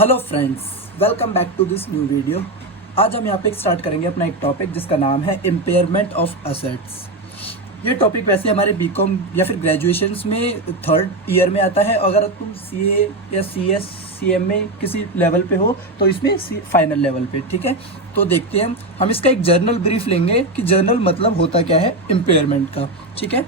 Hello friends, welcome back to this new video. आज हम यहाँ पे स्टार्ट करेंगे अपना एक टॉपिक जिसका नाम है इम्पेयरमेंट ऑफ असेट्स। ये टॉपिक वैसे हमारे बीकॉम या फिर ग्रेजुएशंस में थर्ड ईयर में आता है। अगर तुम सीए या सीएस सीएम में किसी लेवल पे हो तो इसमें फाइनल लेवल पे, ठीक है। तो देखते हैं हम इसका एक जर्नल ब्रीफ लेंगे कि जर्नल मतलब होता क्या है इम्पेयरमेंट का, ठीक है।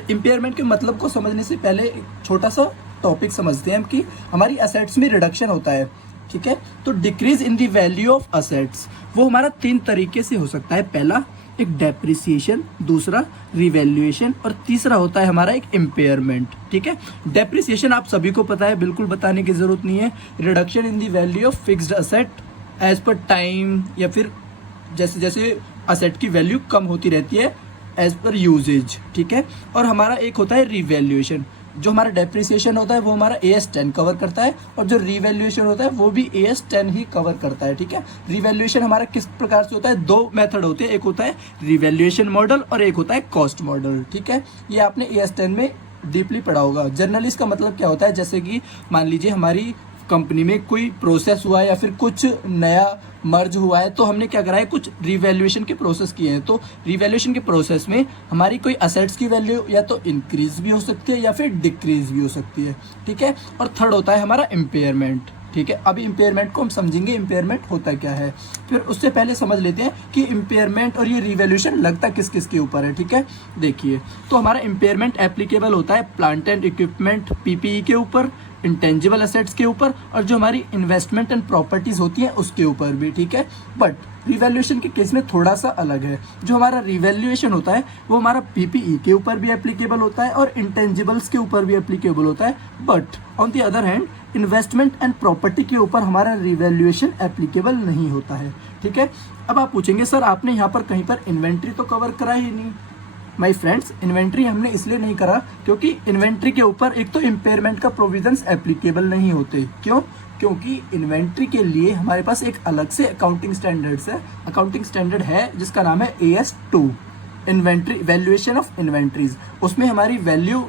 इम्पेयरमेंट के मतलब को समझने से पहले एक छोटा सा टॉपिक समझते हैं हम कि हमारी असेट्स में रिडक्शन होता है, ठीक है। तो decrease in the value of assets वो हमारा 3 तरीके से हो सकता है। पहला एक डेप्रिसिएशन, दूसरा रिवैल्यूएशन और तीसरा होता है हमारा एक इम्पेयरमेंट, ठीक है। डेप्रिसिएशन आप सभी को पता है, बिल्कुल बताने की जरूरत नहीं है। Reduction in the value of fixed asset as per time, या फिर जैसे जैसे असेट की वैल्यू कम होती रहती है एज पर यूजेज, ठीक है। और हमारा एक होता है रिवैल्यूएशन। जो हमारा डेप्रिसिएशन होता है वो हमारा AS10 कवर करता है और जो रिवैल्यूएशन होता है वो भी AS10 ही कवर करता है, ठीक है। रिवैल्यूएशन हमारा किस प्रकार से होता है? 2 मेथड होते हैं, एक होता है रिवैल्यूएशन मॉडल और एक होता है कॉस्ट मॉडल, ठीक है। ये आपने AS10 में डीपली पढ़ा होगा। जनरली इसका मतलब क्या होता है, जैसे कि मान लीजिए हमारी कंपनी में कोई प्रोसेस हुआ है या फिर कुछ नया मर्ज हुआ है, तो हमने क्या करा है, कुछ रिवैल्यूएशन के प्रोसेस किए हैं। तो रिवैल्यूएशन के प्रोसेस में हमारी कोई असेट्स की वैल्यू या तो इंक्रीज भी हो सकती है या फिर डिक्रीज भी हो सकती है, ठीक है। और थर्ड होता है हमारा इम्पेयरमेंट, ठीक है। अभी इम्पेयरमेंट को हम समझेंगे, इम्पेयरमेंट होता क्या है। फिर उससे पहले समझ लेते हैं कि इम्पेयरमेंट और ये रिवैल्यूएशन लगता किस किस के ऊपर है, ठीक है। देखिए, तो हमारा इम्पेयरमेंट एप्लीकेबल होता है प्लांट एंड इक्विपमेंट PPE के ऊपर, इंटेंजिबल असेट्स के ऊपर और जो हमारी इन्वेस्टमेंट एंड प्रॉपर्टीज होती हैं उसके ऊपर भी, ठीक है। बट रिवैल्यूएशन के केस में थोड़ा सा अलग है। जो हमारा रिवैल्यूएशन होता है वो हमारा PPE के ऊपर भी एप्लीकेबल होता है और इंटेंजिबल्स के ऊपर भी एप्लीकेबल होता है। But on the other hand investment and property के ऊपर हमारा रिवैल्यूएशन एप्लीकेबल नहीं होता है, ठीक है। अब आप पूछेंगे सर आपने यहाँ पर कहीं पर इन्वेंट्री तो कवर करा ही नहीं। माय फ्रेंड्स, इन्वेंट्री हमने इसलिए नहीं करा क्योंकि इन्वेंट्री के ऊपर एक तो इम्पेयरमेंट का प्रोविजंस एप्लीकेबल नहीं होते। क्यों? क्योंकि इन्वेंट्री के लिए हमारे पास एक अलग से अकाउंटिंग स्टैंडर्ड्स है। अकाउंटिंग स्टैंडर्ड है जिसका नाम है AS2, inventory valuation of inventories. उसमें हमारी वैल्यू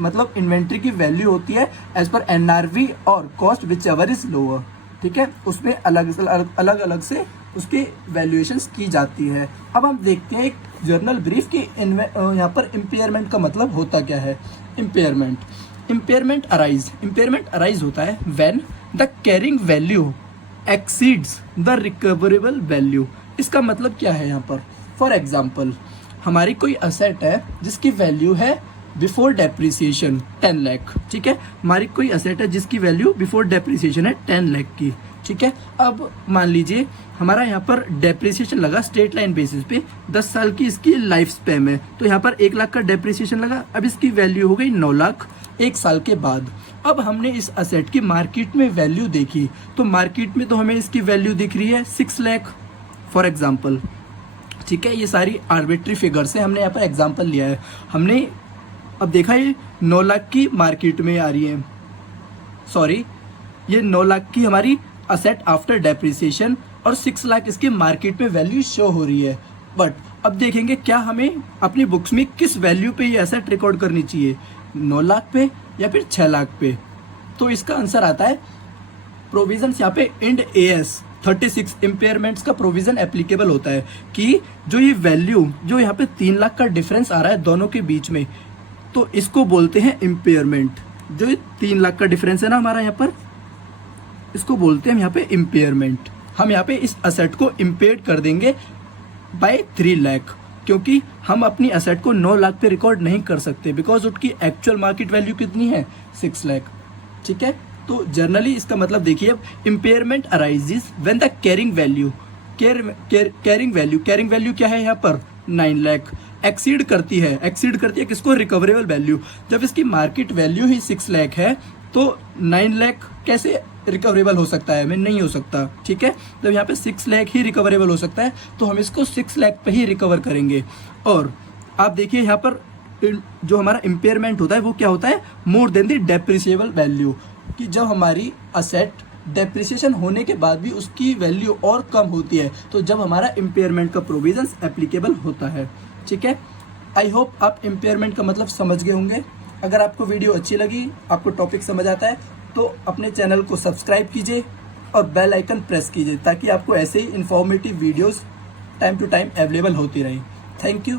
मतलब इन्वेंट्री की वैल्यू होती है एज पर NRV और cost which ever is lower, ठीक है। उसमें अलग अलग से उसकी वैल्यूएशंस की जाती है। अब हम देखते हैं एक जर्नल ब्रीफ कि यहाँ पर इम्पेयरमेंट का मतलब होता क्या है। इम्पेयरमेंट अराइज होता है when the carrying value exceeds the recoverable value. इसका मतलब क्या है यहाँ पर? फॉर एग्जाम्पल, हमारी कोई असेट है जिसकी वैल्यू है बिफोर डेप्रिसिएशन 10 लाख, ठीक है। हमारी कोई असेट है जिसकी वैल्यू बिफोर डेप्रिसिएशन है 10 लाख की, ठीक है। अब मान लीजिए हमारा यहाँ पर डेप्रिसिएशन लगा स्ट्रेट लाइन बेसिस पे, 10 साल की इसकी लाइफ स्पैन है, तो यहाँ पर 1 लाख का डेप्रिसिएशन लगा। अब इसकी वैल्यू हो गई 9 लाख 1 साल के बाद। अब हमने इस असेट की मार्केट में वैल्यू देखी, तो मार्केट में तो हमें इसकी वैल्यू दिख रही है 6 लाख फॉर एग्जाम्पल, ठीक है। ये सारी आर्बिट्री फिगर से हमने यहाँ पर एग्जाम्पल लिया है। हमने अब देखा ये 9 लाख की मार्केट में आ रही है, सॉरी ये 9 लाख की हमारी असेट आफ्टर डेप्रिसिएशन और 6 लाख इसकी मार्केट में वैल्यू शो हो रही है। बट अब देखेंगे क्या हमें अपनी बुक्स में किस वैल्यू पे ये असेट रिकॉर्ड करनी चाहिए, 9 लाख पे या फिर 6 लाख पे? तो इसका आंसर आता है प्रोविजंस यहाँ पे इंड AS 36 इम्पेयरमेंट्स का प्रोविजन एप्लीकेबल होता है कि जो ये वैल्यू जो यहाँ पे 3 लाख का डिफरेंस आ रहा है दोनों के बीच में, तो इसको बोलते हैं इम्पेयरमेंट। जो ये 3 लाख का डिफरेंस है ना हमारा यहाँ पर, इसको बोलते हैं हम यहाँ पे इम्पेयरमेंट। हम यहाँ पे इस असेट को इम्पेयर कर देंगे बाय 3 लाख, क्योंकि हम अपनी असेट को 9 लाख पे रिकॉर्ड नहीं कर सकते बिकॉज उसकी एक्चुअल मार्केट वैल्यू कितनी है, 6 लाख, ठीक है। तो जनरली इसका मतलब देखिए, impairment arises when the carrying value carrying value क्या है यहाँ पर 9 लाख एक्सीड करती है किसको, रिकवरेबल वैल्यू। जब इसकी मार्केट वैल्यू ही 6 लाख है तो 9 लाख कैसे रिकवरेबल हो सकता है? मैं नहीं हो सकता, ठीक है। जब यहाँ पे 6 लाख ही रिकवरेबल हो सकता है तो हम इसको 6 लाख पे ही रिकवर करेंगे। और आप देखिए यहाँ पर जो हमारा इम्पेयरमेंट होता है वो क्या होता है, more than the depreciable value, कि जब हमारी असेट डेप्रिसिएशन होने के बाद भी उसकी वैल्यू और कम होती है, तो जब हमारा इम्पेयरमेंट का प्रोविजंस एप्लीकेबल होता है, ठीक है। आई होप आप इम्पेयरमेंट का मतलब समझ गए होंगे। अगर आपको वीडियो अच्छी लगी, आपको टॉपिक समझ आता है, तो अपने चैनल को सब्सक्राइब कीजिए और बेल आइकन प्रेस कीजिए ताकि आपको ऐसे ही informative videos time to time available होती रहे। Thank you.